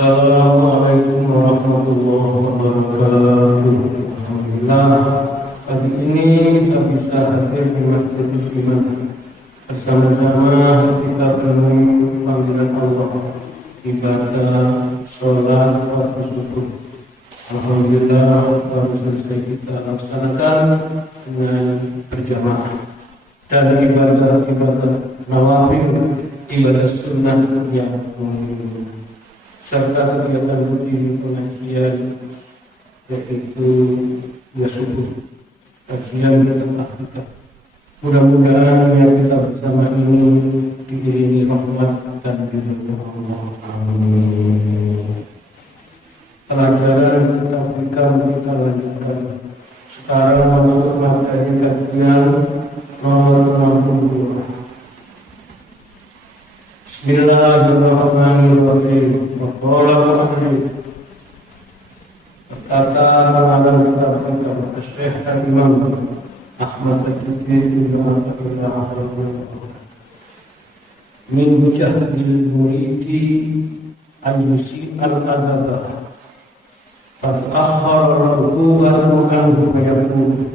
Assalamualaikum warahmatullahi wabarakatuh. Alhamdulillah, pagi ini kita bisa hadir di Masjid Istiqomah bersama-sama kita memenuhi panggilan Allah, ibadah, sholat, waktu subuh. Alhamdulillah, baru selesai kita laksanakan dengan berjamaah dan ibadah-ibadah nawafil, ibadah sunnah yang serta kegiatan rutin pengajian, yaitu subuh, kajian kita. Mudah-mudahan yang kita bersama ini diiringi rahmat dan ridho Allah. Amin. Pelajaran kita berikan, kita lanjutkan. Sekarang masuk materi kajian nomor 60. Bismillahirrahmanirrahim. Waqala Muhammad. Berkata mengalah kitab Syekh Imam Ahmad Al-Jufri min jahdil muridi al-yusi al-adabah fat-akhar ruku'an anhu fayakun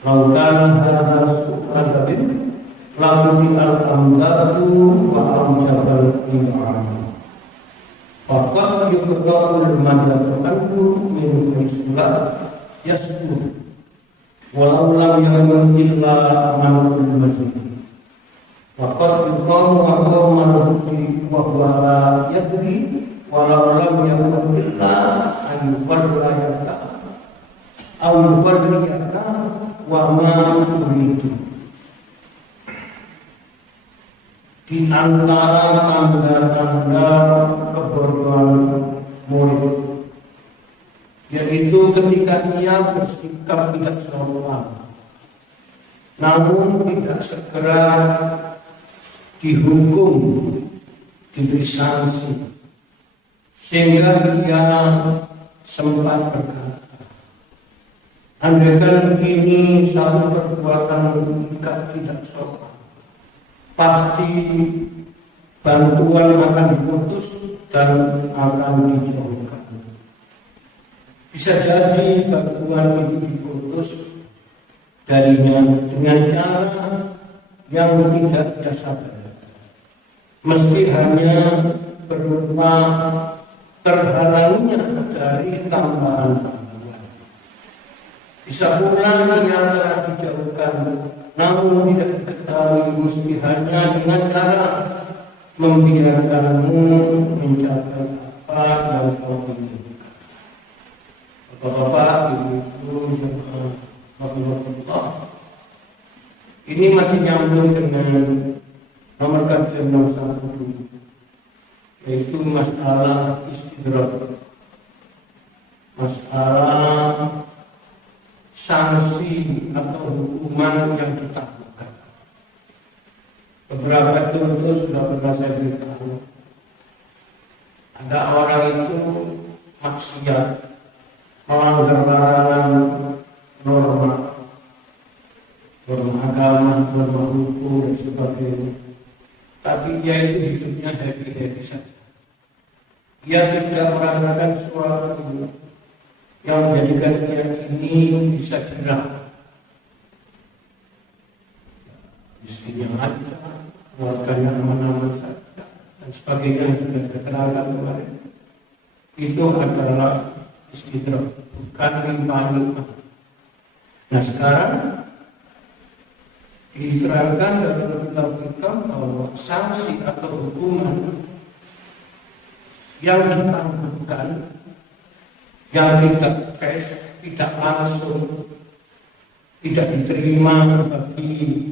laukan hadha su'adabin lalu al-amdatu wa amjabal imam faqad yuqta'ul mandatu anhu min sulat yasbur walau lam yakun illa amalul masjid faqad yuqamu wa qawman wa huwa la yadri walau lam yakun illa an yubarriyaka aw yubarriyaka wa ma uridu. Di antara tanda-tanda kebodohan murid, yaitu ketika ia bersikap tidak sopan, namun tidak segera dihukum, diberi sanksi, sehingga dia sempat berkata, andaikan ini satu perbuatan tidak sopan, pasti bantuan akan diputus dan akan dijauhkan. Bisa jadi bantuan itu diputus darinya dengan cara yang tidak biasa, meski hanya berupa terhalangnya dari tambahan bantuan. Bisa pula ia telah dijauhkan, namun tidak diketahui, mesti hanya dengan cara membiarkanmu mencapai apa yang kau inginkan. Bapak-bapak, ibu-ibu, rahmatullah, ini masih nyambung dengan nomor kajian nomor 1, yaitu masalah istidrak, masalah sanksi atau hukuman yang ditaklukkan. Beberapa contoh sudah pernah saya beritahu. Ada orang itu maksiat, melanggar larangan norma agama, norma hukum dan sebagainya. Tapi dia itu hidupnya happy saja. Dia tidak merasakan suatu yang menjadikan dia ini bisa jerah. Istrinya ada, keluarganya aman-aman saja, dan sebagainya yang sudah diterangkan kemarin. Itu adalah istidrak, bukan limpahan. Nah sekarang diterangkan dalam kitab-kitab bahwa sanksi atau hukuman yang ditangguhkan, yang tidak langsung, tidak diterima bagi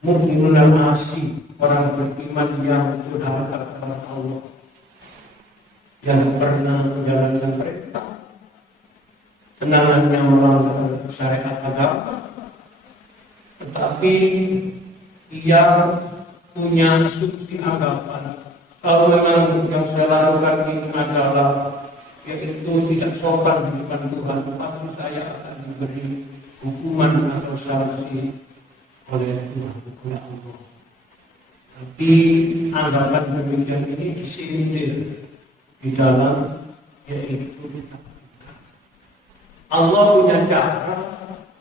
mukminun asli, orang beriman yang sudah kepada Allah, yang pernah menjalankan perintah, senangannya melanggar syariat agama, tetapi ia punya asumsi anggapan kalau memang yang saya lakukan ini adalah yaitu tidak sopan di depan Tuhan, pasti saya akan diberi hukuman atau sanksi oleh Tuhan, oleh Allah. Tapi anggapan demikian ini disindir di dalam yaitu Allah punya cara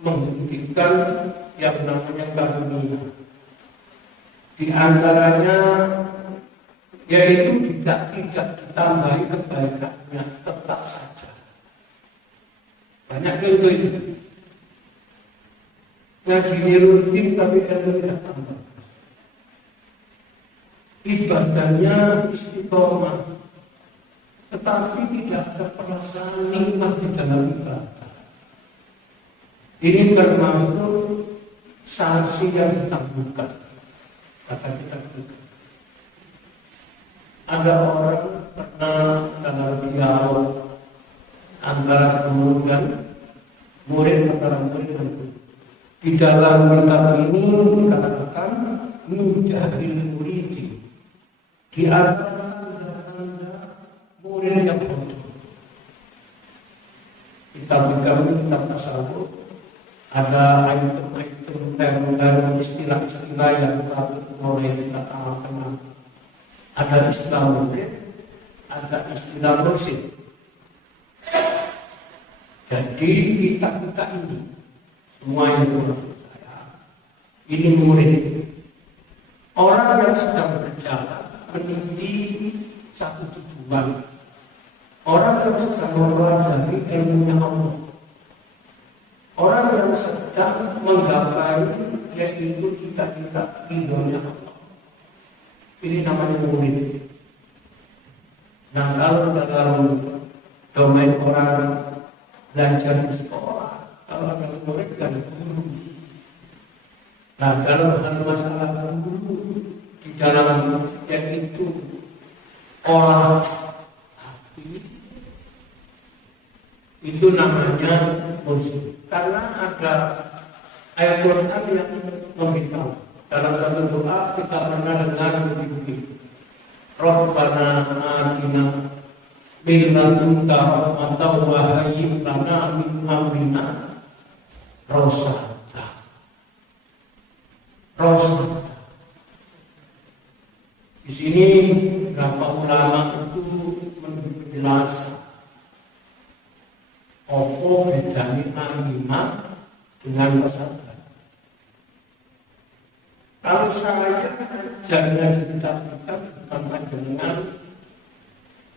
menghentikan yang namanya karunia. Di antaranya yaitu tidak ditambahi kebaikannya, tetap saja. Banyak contoh itu. Ngaji rutin tapi ilmu tidak tambah. Ibadahnya istiqomah, tetapi tidak ada perasaan nikmat di dalam ibadah. Ini termasuk sanksi yang ditangguhkan. Kata kita juga. Ada orang pernah dalam dialog antara guru dan murid antara murid dan guru. Di dalam kitab ini dikatakan mujahil muridi. Di antara tanda murid yang bodoh. Kitab tasawuf ada item-item term istilah-istilah yang patut mulai kita kenal. Ada istilah murid, ada istilah mursyid. Jadi kita ini semua yang menurut saya ini murid. Orang yang sedang berjalan meniti satu tujuan. Orang yang sedang mempelajari ilmunya Allah. Orang yang sedang menggapai yaitu cita-cita ridhonya Allah. Ini namanya murid. Nah, kalau dalam domain orang belajar di sekolah, kalau ada murid dan guru. Nah, dalam hal masalah guru di dalam yaitu olah hati, itu namanya mursyid. Karena ada ayat Quran yang memberitahu. Dalam satu doa kita pernah dengar begini. Rabbana atina min ladunka rahmatan wa hayyi lana min amrina rasyada. Di sini beberapa ulama itu menjelaskan apa bedanya amrina dengan rasyada. Kalau saya jangan cerita-cerita tentang panjenengan,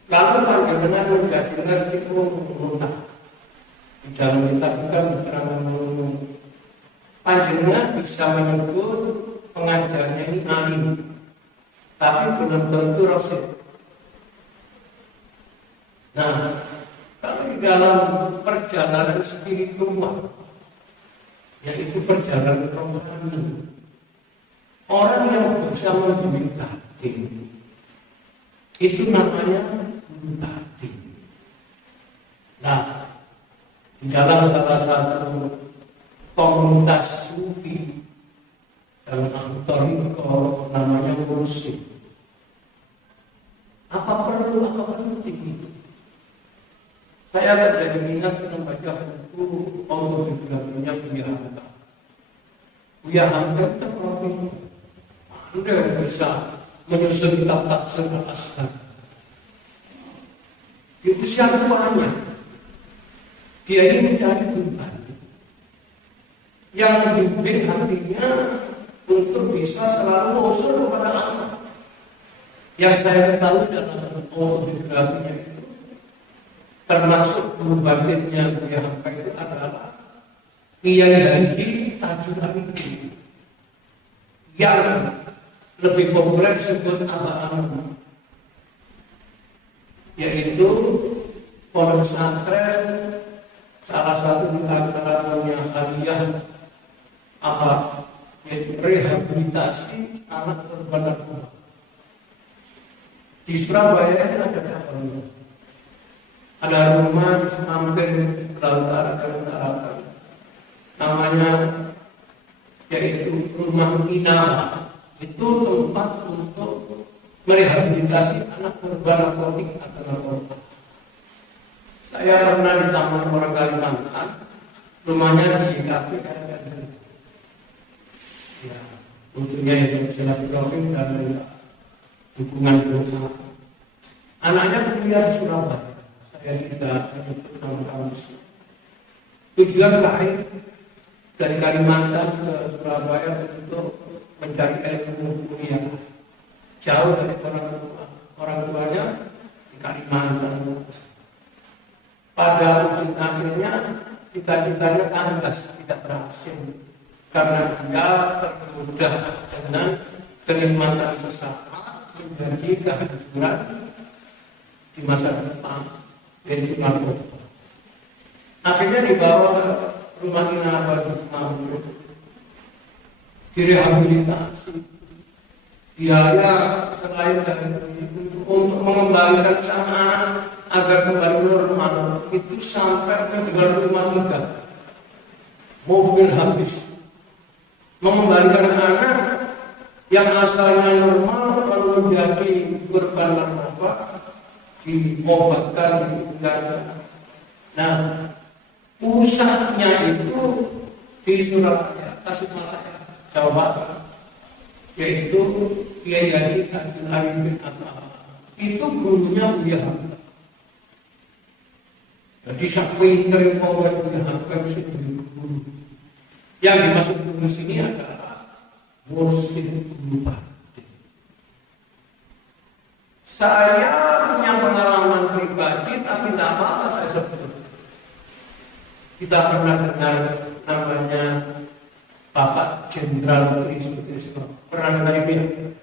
lalu panjenengan tidak dengar itu mengutak. Di dalam kita bukan keterangan menurut. Panjenengan bisa menyebut pengajarnya ini alim, tapi belum tentu rasyid. Nah, kalau di dalam perjalanan spiritual, yaitu perjalanan rohani, orang yang bisa membeli batin itu namanya batin. Nah, di dalam salah satu komunitas sufi dalam Al-Tariqah namanya mursyid. Apa penting itu? Saya jadi ingat membaca buku autobiografinya Buya Hamka. Buya Hamka itu orang yang bisa menyusun kitab tafsir Al-Asqar. Di usia tuanya, dia ini mencari pribadi yang membimbing hatinya untuk bisa selalu usul kepada Allah. Yang saya ketahui dalam autobiografinya itu, termasuk batinnya Buya Hamka itu adalah Kiai Haji Tajul Arifin yang lebih populer disebut Abah-Am, yaitu pondok pesantren salah satu di antaranya hadiah apa, yaitu rehabilitasi anak korban narkoba. Di Surabaya ada rumah hampir berantara namanya yaitu rumah Inama. Itu tempat untuk merehabilitasi anak korban narkotik atau narkoba. Saya pernah di Taman Orang Kalimantan, rumahnya di KPK. Ya, untuknya itu silaturahmi dan dukungan bersama. Anaknya kuliah di Surabaya. Saya tidak menyebut nama kampus. Tujuan lain dari Kalimantan ke Surabaya untuk mencari ilmu kuliah. Jauh dari orang tua. Orang tuanya di Kalimantan. Pada ujung akhirnya cita-citanya kandas, tidak berhasil karena dia tergoda dengan kenikmatan sesama menjadi kehancuran di masa depan, yaitu narkoba. Akhirnya dibawa ke rumah Inaba di Semarang, direhabilitasi. Biaya selain dari untuk mengembalikan sama agar kembali normal itu sampai dengan rumah tangga, mobil habis. Mengembalikan anak yang asalnya normal lalu menjadi korban narkoba diobatkan di negara. Nah, pusatnya itu di Surabaya, Tasikmalaya, Jawa Barat, yaitu Kiai Haji Abdul Alim bin Abbas. Itu gurunya Buya Hamka. Jadi sampai dari bawah Buya Hamka itu guru. Yang dimaksud guru sini adalah mursyid guru batin. Saya punya pengalaman pribadi, tapi tidak apa-apa saya sebut. Kita pernah dengar namanya Bapak Jenderal Trisutrisno. Pernah dengar ini?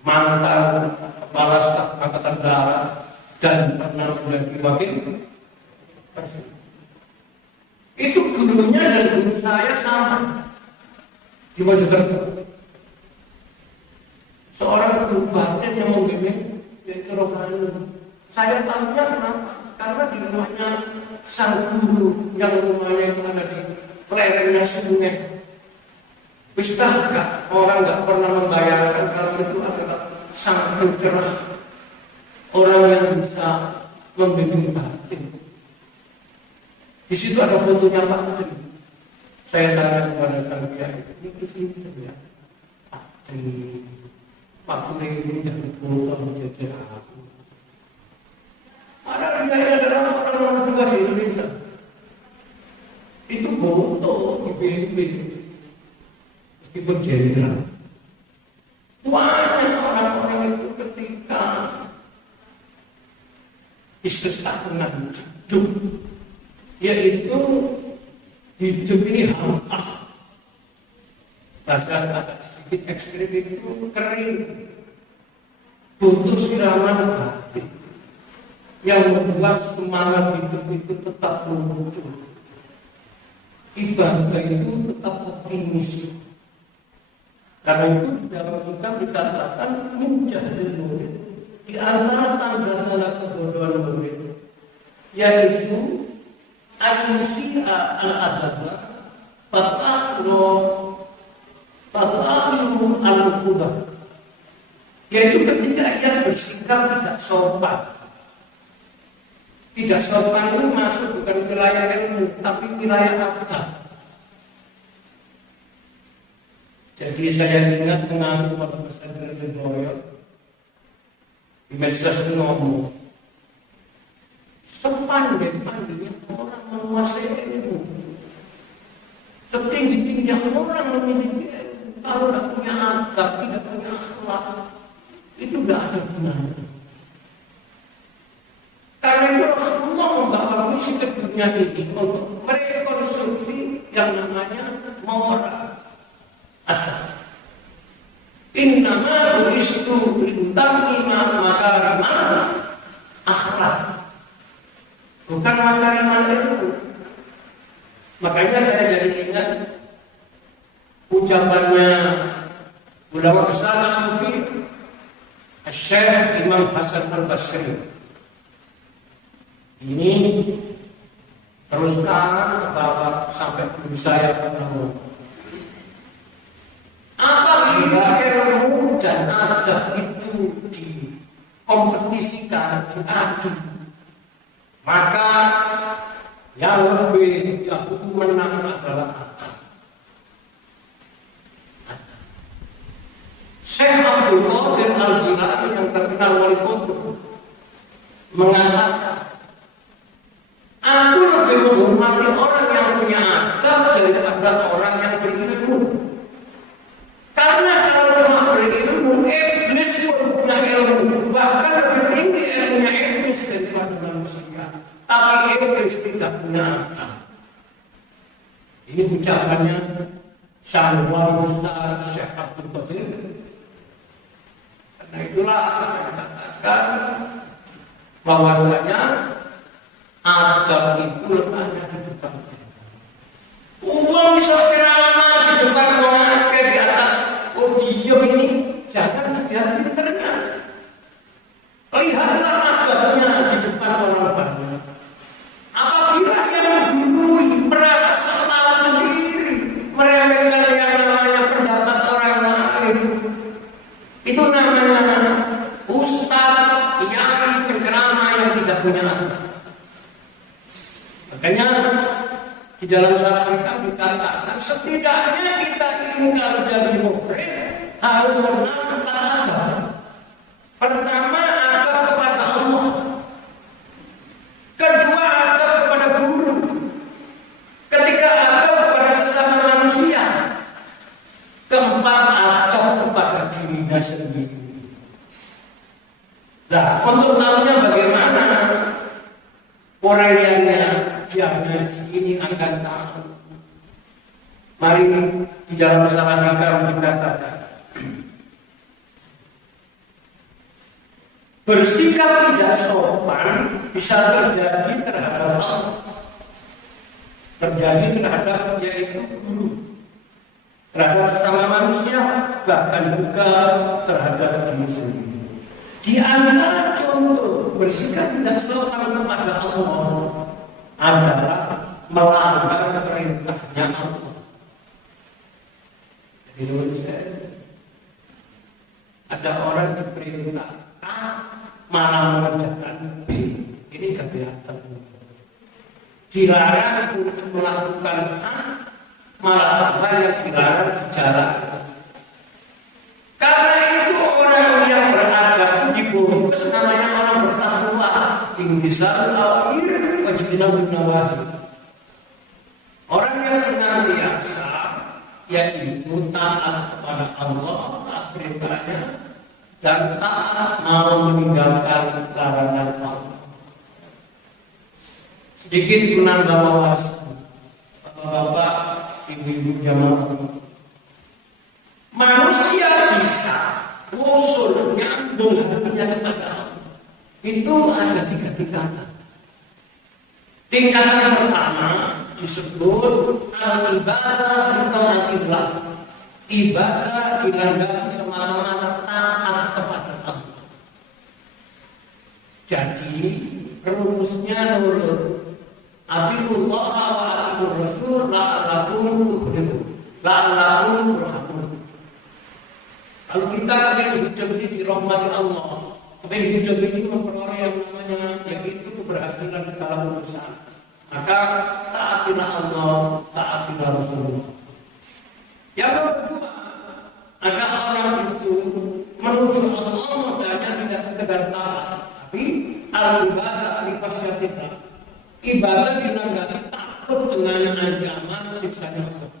Mantan Kepala Staf Angkatan Darat dan pernah menjadi wakil presiden. Itu gurunya dan guru saya sama di Mojokerto. Seorang guru batin yang membimbing yaitu rohani. Saya tahunya kenapa? Karena di rumahnya sang guru yang rumahnya itu ada di lerengnya sungai. Bisakah orang nggak pernah membayangkan kalau itu adalah sang pencerah, orang yang bisa membimbing batin. Di situ ada fotonya Pak Menteri. Saya tanya kepada sang kiai, ini sini ya. Waktu ini jangan foto menjadi aku. Ada dia adalah orang tua di Indonesia. Itu foto di BNP. Meskipun jenderal. Banyak orang-orang itu ketika istirahat hidup, yaitu hidup ini hampa. Bahasa agak sedikit ekstrim itu kering, butuh siraman hati yang membuat semangat hidup itu tetap muncul. Ibadah itu tetap optimis. Karena itu di dalam kitab dikatakan menjadi murid. Di antara tanda-tanda kebodohan murid, yaitu al-musi'a al-adaba fata'lu al-qubah, yaitu ketika ia bersikap tidak sopan. Tidak sopan itu masuk bukan wilayah ilmu, tapi wilayah akal. Jadi saya ingat pengasuh pada pesantren di Boyol di medsos itu ngomong, sepandai-pandainya orang menguasai ilmu, setinggi-tingginya orang memiliki ilmu, kalau tidak punya adab, tidak punya akhlak, itu tidak ada gunanya. Karena itu Rasulullah membawa misi ke dunia ini untuk merekonstruksi yang namanya moral. Innama bu'istu liutammima makarimal akhlak, bukan makarimal ilmu. Makanya saya jadi ingat ucapannya ulama besar Sufi Syekh Imam Hasan Al-Basri. Ini teruskan bahwa sampai guru saya pernah. Apabila ilmu dan adab itu dikompetisikan, diadu, maka yang lebih jauh menang adalah adab. Syekh Abdul Qadir Al-Jilani yang terkenal wali qutb mengatakan, aku lebih menghormati orang yang punya adab daripada orang yang berilmu. Karena kalau cuma berilmu, iblis pun punya ilmu, bahkan lebih tinggi ilmunya iblis daripada manusia. Tapi iblis tidak punya adab. Ini ucapannya Syahwal Besar Syekh Abdul Qadir. Karena itulah saya katakan bahwasanya adab itu letaknya di depan. Uang bisa ceramah di depan orang di atas podium ini, jangan dilihat pinternya. Lihatlah adabnya di depan orang banyak. Apabila dia menggurui, merasa selalu sendiri, meremehkan yang namanya pendapat orang lain, itu namanya ustaz, kiai, penceramah yang tidak punya adab. Makanya di dalam syarah kita dikatakan setidaknya kita ini kalau jadi murid harus mengenal adab. Pertama, adab kepada Allah. Kedua, adab kepada guru. Ketiga, adab kepada sesama manusia. Keempat, adab kepada dirinya sendiri. Nah, untuk tahunya bagaimana orang yang ngaji ini akan tahu. Mari di dalam masalah kita dikatakan bersikap tidak sopan bisa terjadi terhadap Allah, terjadi terhadap yaitu guru, terhadap sesama manusia, bahkan juga terhadap diri sendiri. Di antara contoh bersikap tidak sopan kepada Allah adalah melanggar perintahnya Allah. Jadi ada orang diperintah A malah mengerjakan B, ini kegiatan. Dilarang untuk melakukan A malah apa yang dilarang bicara. Karena itu orang yang beradab dibungkus namanya orang bertakwa, ingkisar al-awir wajibinabun nawahi. Orang yang senantiasa yaitu taat kepada Allah, taat perintahnya, dan taat mau meninggalkan larangan Allah. Sedikit menambah wawasan Bapak, Ibu-ibu jamaah. Manusia bisa usulnya menghadapnya kepada Allah. Itu ada 3 tingkatan. Tingkatan pertama disebut al-ibadah bita'atillah. Ibadah dilandasi semata-mata taat kepada Allah. Jadi rumusnya nurut. Atiullah wa atiur rasul la'allakum tuflihun. La'allakum turhamun. Kalau kita ingin hidup di rahmat Allah, ingin hidup ini memperoleh yang namanya yaitu keberhasilan segala urusan, maka taatilah Allah, taatilah Rasulullah. Yang kedua, agar orang itu menuju Allah makanya tidak sekedar taat, tapi al-ibadah lipasyatiha. Ibadah dilandasi takut dengan ancaman siksanya Allah.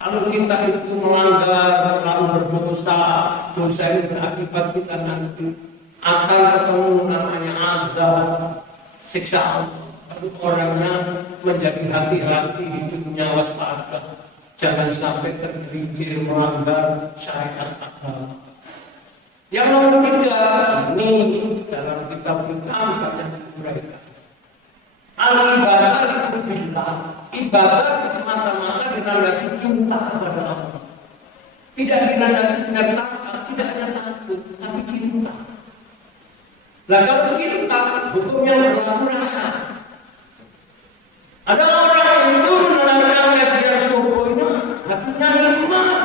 Kalau kita itu melanggar, lalu berdosa, dosa ini berakibat kita nanti akan ketemu namanya azab, siksa Allah. Lalu orangnya menjadi hati-hati, hidupnya waspada, jangan sampai tergelincir melanggar syariat agama. Yang nomor 3 ini dalam kitab kita banyak diuraikan. Al-ibadah itu billah. Ibadah semata-mata dilandasi cinta kepada Allah. Tidak dilandasi dengan takut, tidak hanya takut, tapi cinta. Nah kalau cinta, hukumnya berlaku rasa. Ada orang yang itu menanamkan kajian subuh itu hatinya nikmat.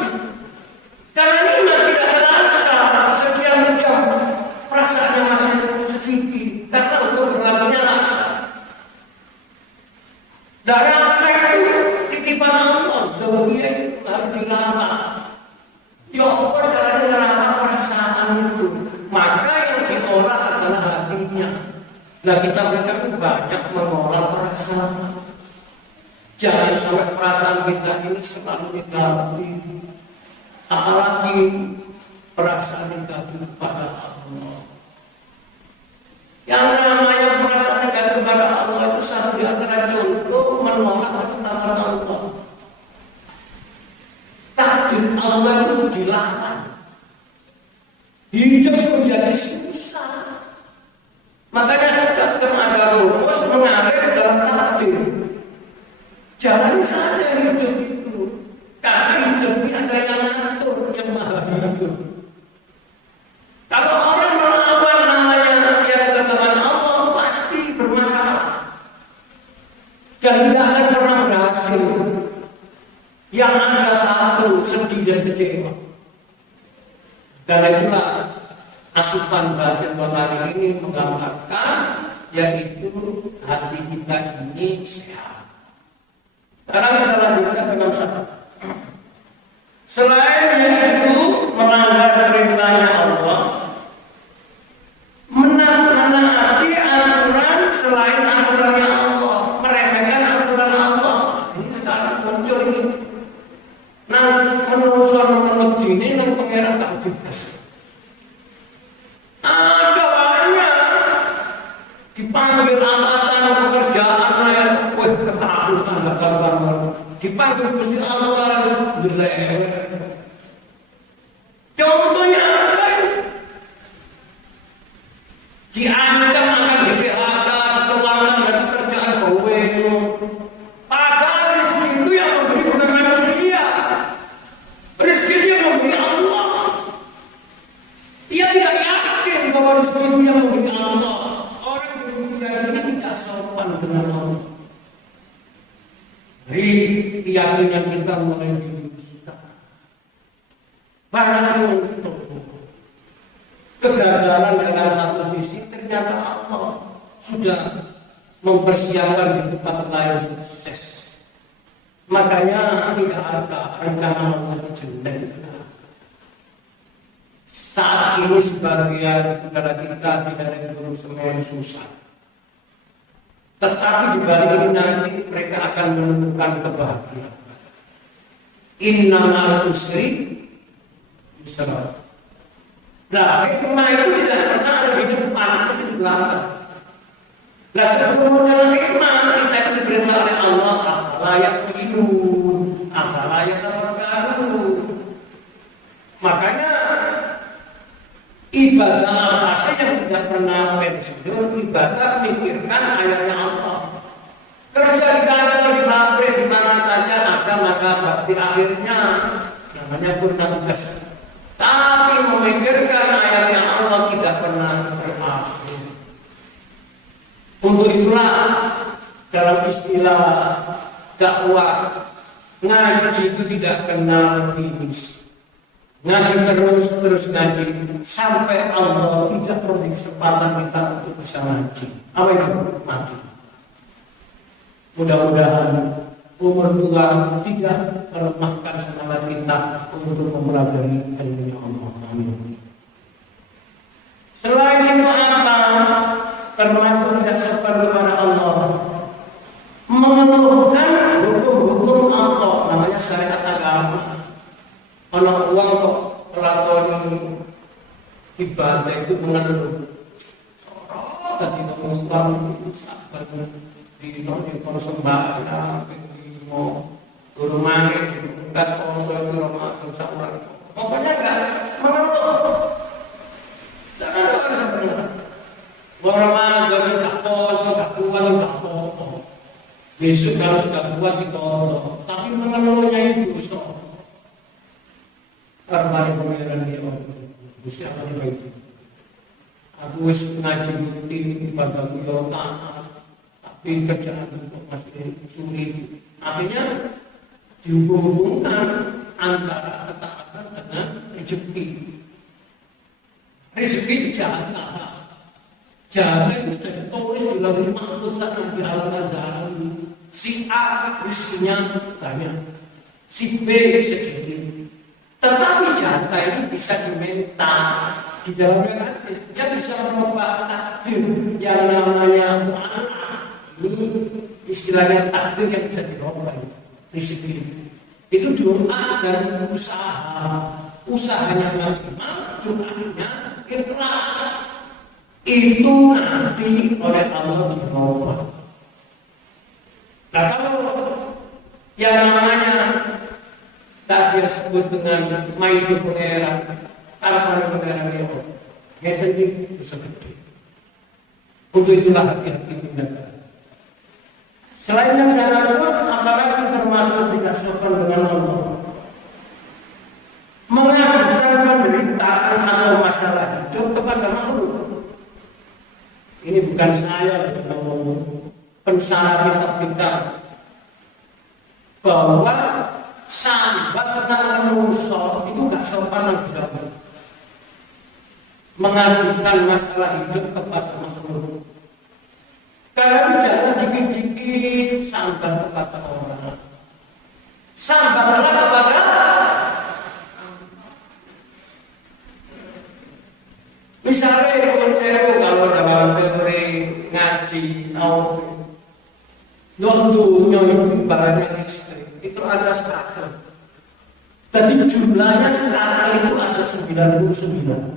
Karena nikmat tidak ada rasa, sekian jam perasaannya masih sedikit. Karena untuk berlakunya rasa. Dan rasa itu titipan Allah, sebagai harus dilarang. Ya Allah, caranya dilarang Nah kita itu banyak mengolah perasaan. Jangan sampai perasaan kita ini selalu dikabui. Apalagi perasaan negatif kepada Allah. Yang namanya perasaan negatif kepada Allah itu satu di antara contoh menolak ketetapan Allah. Takdir Allah itu dilarang. Hidup menjadi susah. Makanya kita ada rumus mengalir dalam takdir. Jangan saja hidup itu. Karena hidup ini ada yang ngatur, yang maha hidup. Kalau orang melawan namanya yang ketetapan Allah pasti bermasalah. Dan tidak akan pernah berhasil. Yang ada satu sedih dan kecewa. Karena itulah asupan batin hari ini menggambarkan yaitu hati kita ini sehat. Sekarang kita lanjutkan dengan satu. Selain itu melanggar perintahnya Allah, menaati aturan selain aturannya Allah, meremehkan aturan Allah. Ini sekarang muncul ini. Nah, menurut ini yang pengeran tak bebas. Ada banyak dipanggil atasan pekerjaan, wah ketakutan gak karuan. Dipanggil Gusti Allah jelek. Contohnya kan diancam akan di-PHK, dikeluarkan dari pekerjaan kowe. Padahal rezeki itu yang memberi bukan manusia. Rezeki yang memberi Allah. Dia tidak yakin bahwa rezeki itu yang memberi Allah. Orang dunia ini tidak sopan dengan Allah. Dari keyakinan kita mulai dirusak. Barang itu kegagalan dalam satu sisi ternyata Allah sudah mempersiapkan di tempat lain sukses. Makanya tidak ada rencana Allah jelek. Saat ini sebagian saudara kita tidak ada guru semuanya susah. Tetapi di balik ini nanti mereka akan menemukan kebahagiaan. Innamal usri yusra. Nah, hikmah itu tidak pernah ada di depan, pasti di belakang. Nah, sebelumnya hikmah kita itu diperintah oleh Allah, layak hidup, layak terbaru. Makanya ibadah apa saja yang tidak pernah pensiun, ibadah mikirkan ayatnya Allah. Kerja di kantor, di pabrik, di mana saja ada masa bakti akhirnya, namanya purna tugas. Tapi memikirkan ayatnya Allah tidak pernah berakhir. Untuk itulah dalam istilah dakwah ngaji itu tidak kenal finish. Ngaji terus ngaji sampai Allah tidak memberi kesempatan kita untuk bisa ngaji. Apa itu? Mati. Mudah-mudahan umur tua tidak melemahkan semangat kita untuk mempelajari ilmu Allah. Amin. Selain itu apa? Termasuk tidak sopan kepada Allah, mengeluhkan hukum-hukum Allah, namanya syariat agama. Kalau uang kok pelakon ibadah itu mengeluh. Tadi ngomong Islam itu sabar di persembahkan, di mau rumah itu gas konsol di rumah tersabar. Pokoknya enggak mengeluh. Orang agama tak poso, tak kuat, tak apa. Besok kalau sudah kuat ditolong, tapi mengeluhnya itu so. Karena pengenalan dia Gusti Allah itu. Aku wis ngaji rutin ibadah kula taat, tapi kerjaan untuk masih sulit. Akhirnya dihubungkan antara ketaatan dengan rezeki. Rezeki itu jahat. Jahat itu tertulis di dalam makhluk saat Nabi Al-Ghazali. Si A rezekinya banyak, si B sedikit. Tetapi jatah ini bisa diminta, di dalamnya hadis, dia bisa merubah takdir yang namanya ini istilahnya takdir yang bisa dirubah. Rezeki itu doa dan usahanya maksimal, doanya ikhlas, itu nanti oleh Allah dirubah. Nah kalau yang namanya takdir sebut dengan maidu pengeran, harapan pengeran itu, ya jadi itu segede. Untuk itulah hati-hati tindakan. Selain yang saya sebut, apalagi termasuk tidak sopan dengan Allah, mengajukan penderitaan atau masalah hidup kepada makhluk. Ini bukan saya yang ngomong, pensara kita bahwa sambat nang manusia itu gak sopan dan tidak mengajukan masalah hidup kepada makhluk. Kalau jangan dikit-dikit sambat kepada orang. Sambatlah kepada misalnya kalau dalam teori ngaji atau nonton ibaratnya istri itu ada 100. Tadi jumlahnya 100 itu ada 99.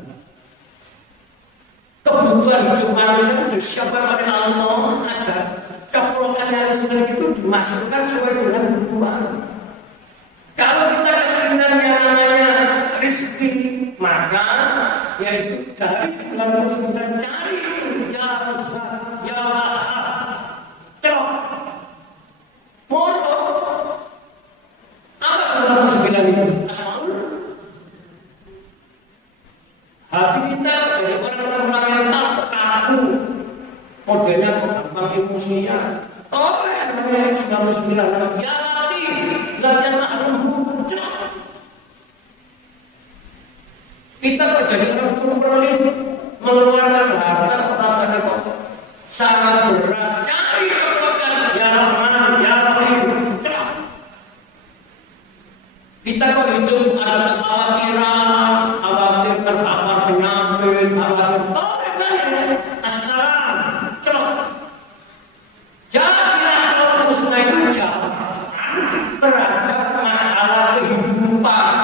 Kebutuhan hidup manusia itu siapa pada Allah ada coklokan yang seperti itu dimasukkan sesuai dengan kebutuhan. Kalau kita keseringan yang namanya rezeki, maka yaitu dari 99 cari ya Rasul, ya Allah, moro apa 99 itu? Asmaul. Hati kita dari orang-orang yang tak kaku, modelnya gampang emosian. Oh, yang namanya 99 ya hati, belajar mahrum. Kita menjadi orang pelit, mengeluarkan harta rasanya kok sangat berat. Cari kekuatan ya Rahman, ya Rahim. Kita kok hidup ada kekhawatiran, khawatir terpapar penyakit, khawatir asal. Jadilah kalau musnah itu jangan terhadap masalah kehidupan.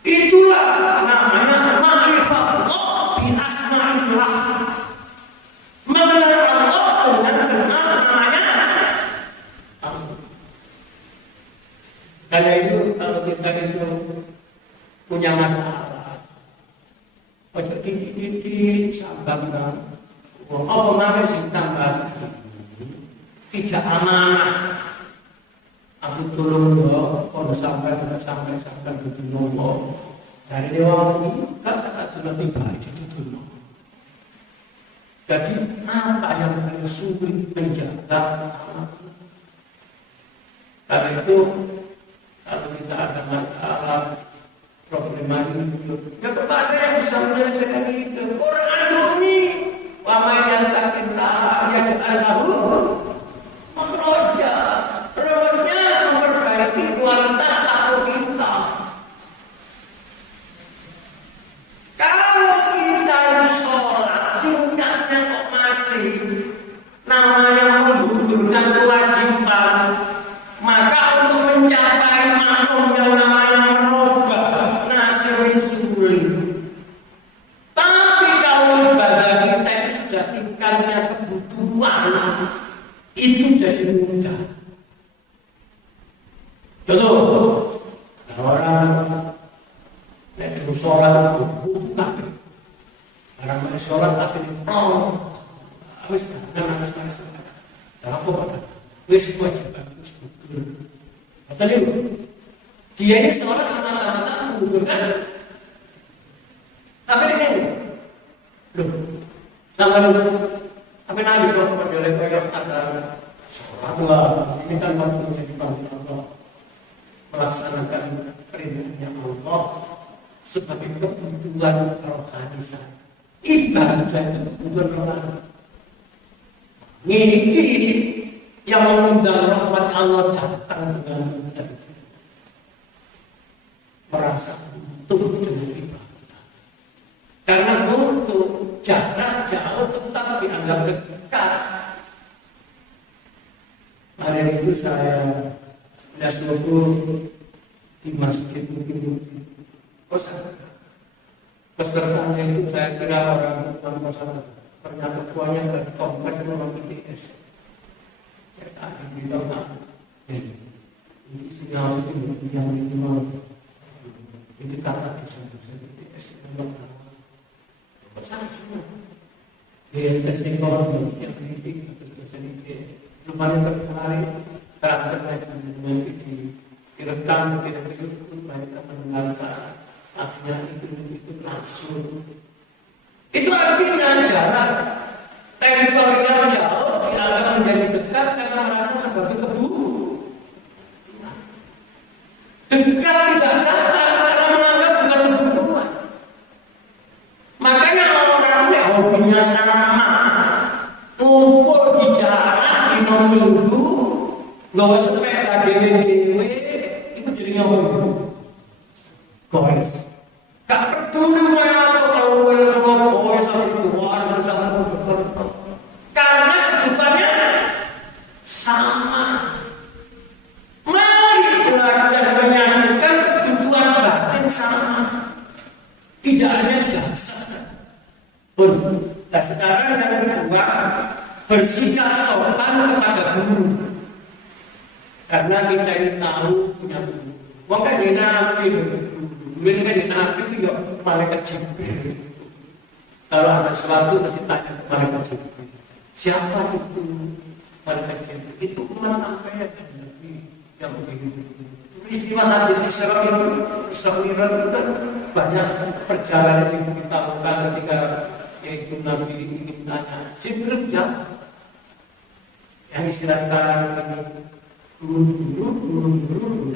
Itulah namanya ma'rifatullah bi asma'illah. Mengenal Allah dengan kenal namanya Allah. Karena itu kalau kita itu punya masalah, ojo tinggi-tinggi sabar. Apa mana sih tambah? Tidak amanah. Aku turun loh, kalau sampai begitu ngomong dari dewa ini kata nanti baik itu dulu. Jadi apa yang paling sulit menjaga anak? Karena itu kalau kita ada masalah problematik ya kepada yang bisa menyelesaikan itu. Orang ini wama yang takillah ya Allahu makroja. Kualitas takut kita. Kalau kita sholat tingkatnya kok masih namanya menggugurkan kewajiban, maka untuk mencapai makhluk yang namanya merubah nasib sulit. Tapi kalau ibadah kita itu sudah tingkatnya kebutuhan, itu jadi mudah. Contoh, orang yang sholat itu bukan orang yang sholat tapi habis dalam apa? Wis kewajiban itu betul. Dia ini sholat semata-mata menggugurkan, tapi ini loh, tapi nanti kalau berjalan kayak ada sholat ini kan waktunya dibangun Allah. Melaksanakan perintahnya Allah sebagai kebutuhan rohani saya. Ibadah itu kebutuhan rohani. Ini yang mengundang rahmat Allah datang dengan mudah. Merasa butuh dengan ibadah. Karena dianggap dekat. Hari itu saya melihat suatu di masjid mungkin pesertanya itu saya kira orang tanpa salah. Ternyata tuanya dari komplek orang ITS. Saya tadi bilang, ini sinyal itu yang minimal. Ini kata dosen-dosen ITS yang memang sama semua. Dia tersenggol yang kritik dosen ITS. Lumayan tertarik terhadap dengan itu direkam pun mereka mendengarkan akhirnya itu langsung. Itu artinya jarak teritorial jauh tidak menjadi dekat karena merasa sebagai kedua. Dekat tidak datang karena menganggap bukan kebutuhan. Makanya orang yang hobinya sama, ngumpul di jalan di minggu, nggak usah sepeda dewe, itu jadinya hobi. Boys, gak peduli kalau semua boys atau tuan karena kebutuhannya sama. Mari belajar menyanyikan kebutuhan batin sama, tidak hanya jasad. Nah sekarang yang kedua, bersikap sopan kepada guru, karena kita ini tahu punya guru. Wong kan nabi, mereka nabi itu ya malaikat Jibril. Kalau ada sesuatu mesti tanya ke malaikat Jibril. Siapa itu malaikat Jibril? Itu cuma sampai yang begitu. Istilah hadis Israel itu banyak perjalanan yang kita lakukan ketika yaitu Nabi ingin tanya Jibril ya, yang istilah sekarang ini guru.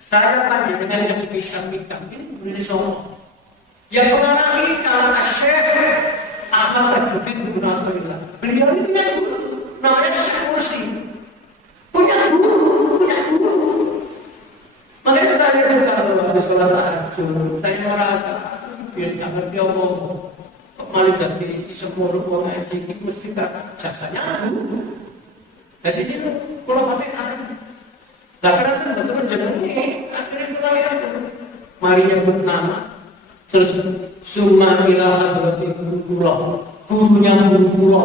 Saya tadi dengan kisah kita ini semua. Yang pengarang kita Syekh Ahmad Tajuddin bin Abdullah. Beliau ini punya guru, namanya Syekh Mursi. Punya guru. Makanya saya juga kalau ada sholat tahajud, saya merasa biar nggak ngerti Allah. Malah jadi semua orang ngaji itu mesti jasanya guru. Jadi dia kalau pakai ada. Nah karena teman-teman jangan ini akhirnya mulai ada. Mari nyebut nama. Terus summa ila hadrati guru. Gurunya guru.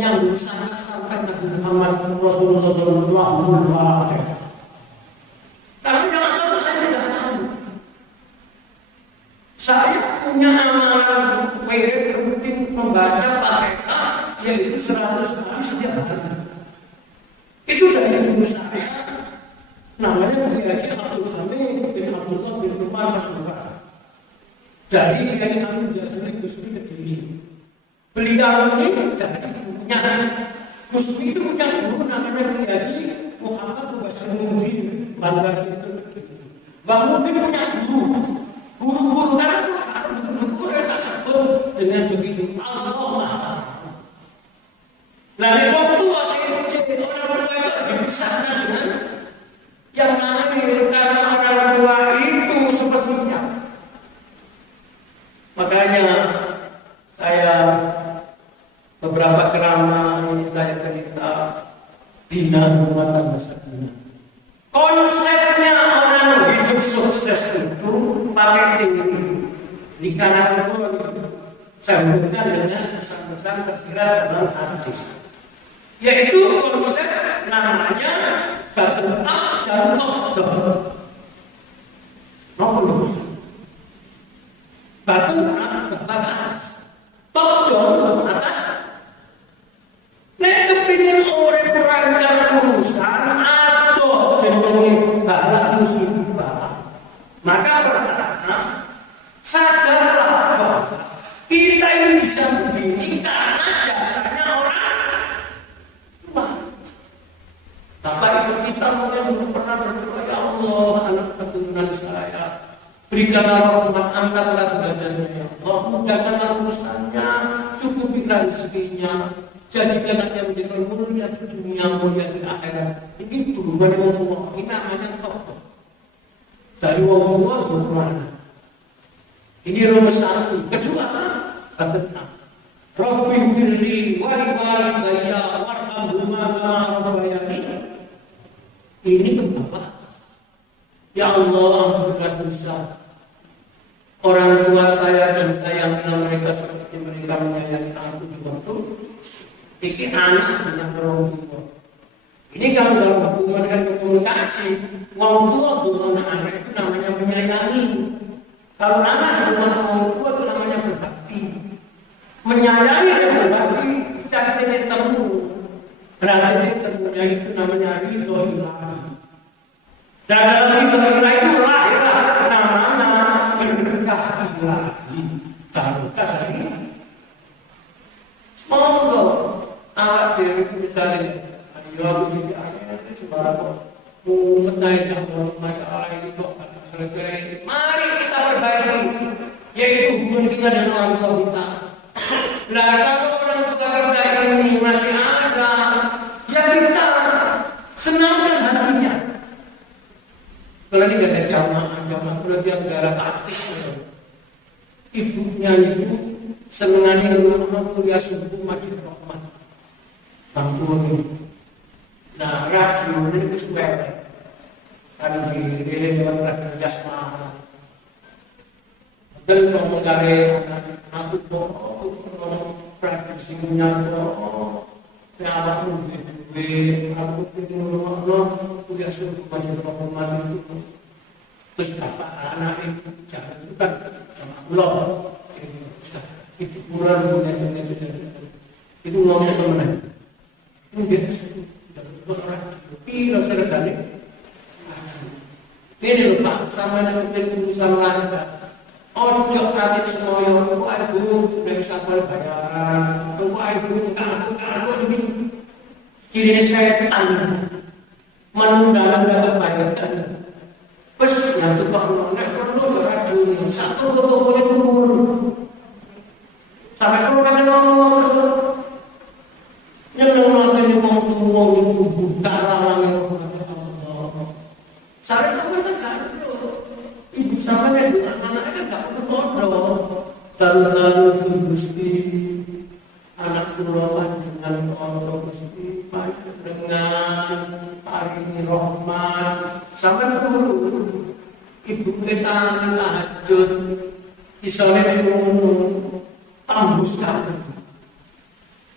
Yang sangat sampai Nabi Muhammad Rasulullah sallallahu alaihi wasallam. Tapi jangan tahu saya tidak tahu. Saya punya amalan rutin membaca Fatihah yaitu 100 kali setiap hari. Itu dari guru saya, namanya Kiai Abdul Hamid bin Abdullah bin Umar Rasulullah. Dari Kiai Hamid Jasuli Gusmi Kediri. Beliau ini dari punya Gusmi itu punya guru namanya Kiai Muhammad Basirudin Bandar itu. Bang Mungkin punya guru kan harus betul-betul kita sebut dengan begitu Allah. Dari waktu orang tua itu dipisahkan dengan yang lain karena orang tua itu semestinya. Makanya saya beberapa ceramah ini saya cerita bina rumah tangga sakinah. Konsepnya orang hidup sukses itu pakai tinggi di kanan saya hubungkan dengan pesan-pesan tersirat dalam hadis. Yaitu konsep namanya bottom up dan top down. Nomor bottom up ke atas, top down ke atas. Nek kepingin orang merancang urusan atau jenenge balak musibah, maka pertama sadarlah bahwa kita ini bisa begini karena jasanya orang. Bapak ibu kita mungkin belum pernah berdoa, ya Allah, anak keturunan saya, berikanlah rahmat, angkatlah derajatnya, ya Allah, mudahkanlah urusannya, cukupilah rezekinya, jadikan anaknya menjadi mulia di dunia, mulia di akhirat. Ini tujuan Allah, ini namanya tokoh. Dari Allah berkurang. Ini rumus satu. Kedua, bagaimana? Rabbi firli wa li walidayya warhamhuma kama rabbayani. Ini kenapa? Ya Allah, berilah dosa orang tua saya dan sayanglah mereka seperti mereka menyayangi aku di waktu ini anak dengan orang tua. Ini kalau dalam hubungan dan komunikasi, orang tua dengan anak itu namanya menyayangi. Kalau anak dengan orang tua itu namanya berbakti. Menyayangi dan berbakti cari titik temu. Nah, titik temunya itu namanya ridho ilahi. Dan dalam ridho ilahi itu lahirlah namanya berkah ilahi. Barokah dari monggo awak dhewe misalnya ayo aku jadi akhirnya sembarang mengenai jangan masalah ini kok selesai. Mari kita perbaiki yaitu hubungan kita dengan orang tua kita. Nah, kalau orang tua kita ini masih ada, ya kita senangkan hatinya. Kalau ini gak ada jamaah kalau dia darah aktif, ibunya itu senangnya dengan kuliah subuh masjid rahmat. Bangun. Nah, radio ini kesuai. Kan di dalam radio jasmani. Dan kalau dari anak itu praktisinya aku kuliah subuh masjid rahmat itu. Terus bapak anak itu jangan itu kan sama Allah. Itu kurang itu ngomong sebenarnya. Mungkin orang tapi rasa sekali. Ini loh Pak, sama dengan urusan warga. Ojo kredit semuanya, kok aku dari sabar bayaran, kok aku aku ini ciri setan, menunda bayarkan. Terus nanti Pak Nek perlu radio satu boleh kumpul. Sampai kalau kata ngomong yang mengatakan mau itu buta lalang saya sampai kan ibu sampai itu anak-anaknya kan gak bodoh lalu Gusti anak keluarga dengan Allah Gusti dengan hari rahmat sampai dulu ibu kita tahajud isolasi tambuskan.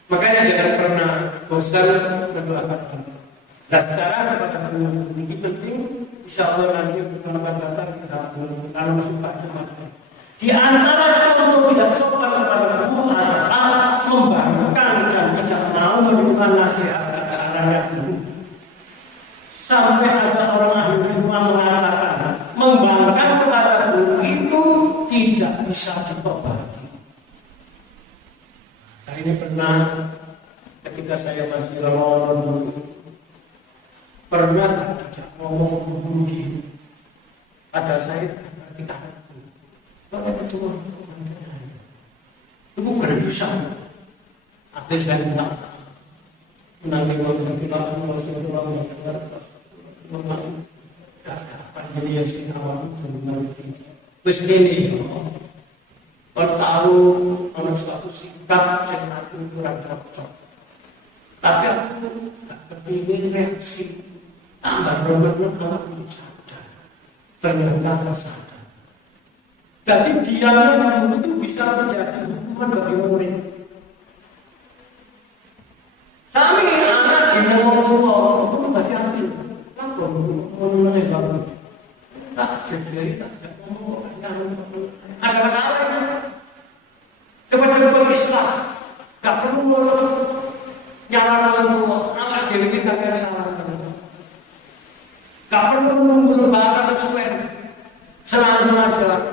Makanya jangan pernah bosan mendoakan. Dan sekarang kepada ini penting, insya Allah nanti penemuan datang kita tanam suka jemaat. Di antara yang tidak sopan kepada Tuhan adalah membanggakan dan tidak mau menerima nasihat dan saran itu. Sampai ada orang ahli ilmu mengatakan membanggakan kepada Tuhan itu tidak bisa ditobati. Saya ini pernah ketika saya masih Ramadan dulu pernah tidak ngomong budi pada saya ketika itu cuma itu bukan bisa akhirnya saya tidak menangis ngomong tidak kapan jadi yang sih awal itu terus ini kalau tahu kalau suatu sikap yang aku kurang cocok, tapi aku tak kepingin reaksi tambah benar-benar aku sadar, ternyata sadar. Jadi diamnya itu bisa menjadi hukuman bagi murid. Kami anak di Mongol itu bagi ambil, apa mengenai tak jadi tak ngomong ada masalah ini. Coba Islam, tak perlu ngurus nyalakan Allah, jadi kita kira salah. Tak perlu menunggu lebaran sesuai, senang-senang.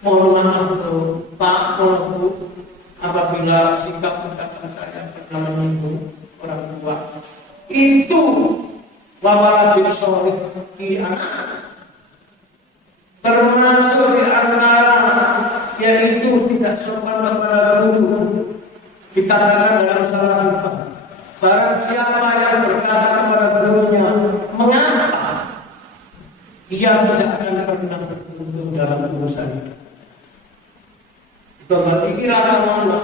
Mohon maaf Pak, Bu, apabila sikap ucapan saya pernah menyinggung orang tua, itu wawal jadi solid di anak. Termasuk di antara yaitu tidak sopan kepada guru. Dikatakan dalam salah satu barang siapa yang berkata kepada gurunya mengapa, dia tidak akan pernah beruntung dalam urusan itu. Berarti kira mana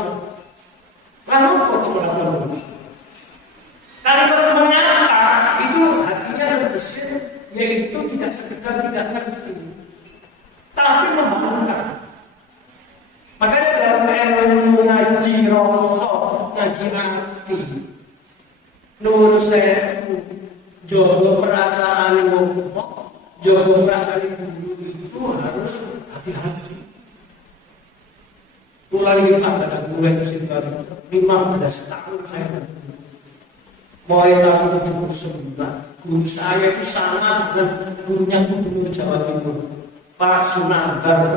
sekedar tidak ngerti, tapi memahamkan. Makanya dalam ilmu ngaji rosok, ngaji hati, nur sewu, jogo perasaan ngomong, jogo perasaan itu harus hati-hati. Mulai pada mulai sekitar 15 tahun saya mulai tahun 79, guru saya itu sama dengan gurunya Gubernur Jawa Timur, Pak Sunandar.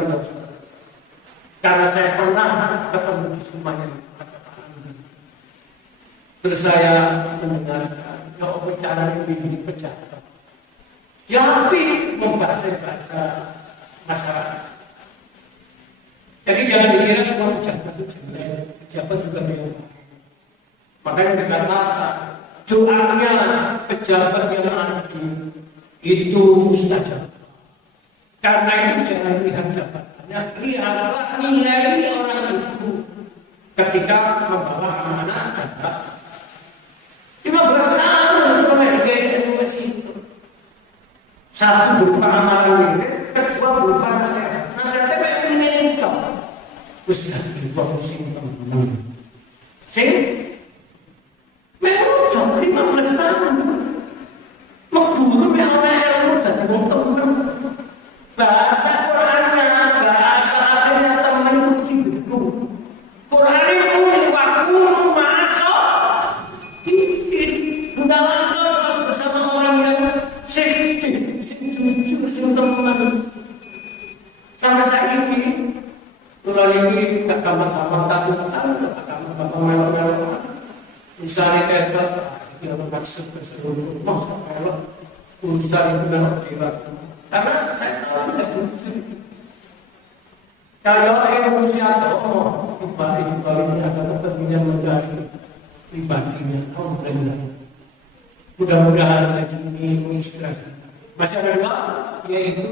Karena saya pernah ketemu di semuanya, terus saya mendengarkan kalau bicara ini pejabat, ya tapi membahas bahasa masyarakat. Jadi jangan dikira semua pejabat itu jelek, pejabat juga bilang. Makanya dikatakan doanya pejabat yang adil itu mustajab. Karena itu jangan lihat jabatannya, lihatlah nilai orang itu ketika membawa amanah jabatan. 15 tahun mulai itu situ. Satu berupa amalan ini, kedua berupa nasihat. Nasihatnya kayak ini itu. Terus nanti musim teman-teman. Sing, memang 15 tahun. Mengguru ilmu dan teman-teman. Bahasa Qurannya, bahasa akhirnya teman musik itu. Quran itu waktu masuk dalam bersama orang yang jujur teman. Sampai saat ini, mulai ini tak gampang-gampang tak gampang-gampang melo-melo. Misalnya kita tidak bermaksud keseluruhan, maksudnya urusan itu dalam jiwa. Karena saya tahu tidak jujur. Kalau emosi atau kembali ada kepentingan menjadi pribadinya, benar. Mudah-mudahan lagi ini menginspirasi. Masih ada dua, yaitu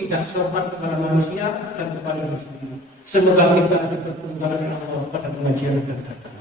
tidak sopan kepada manusia dan kepada diri sendiri. Semoga kita dipertemukan dengan Allah pada pengajian yang akan datang.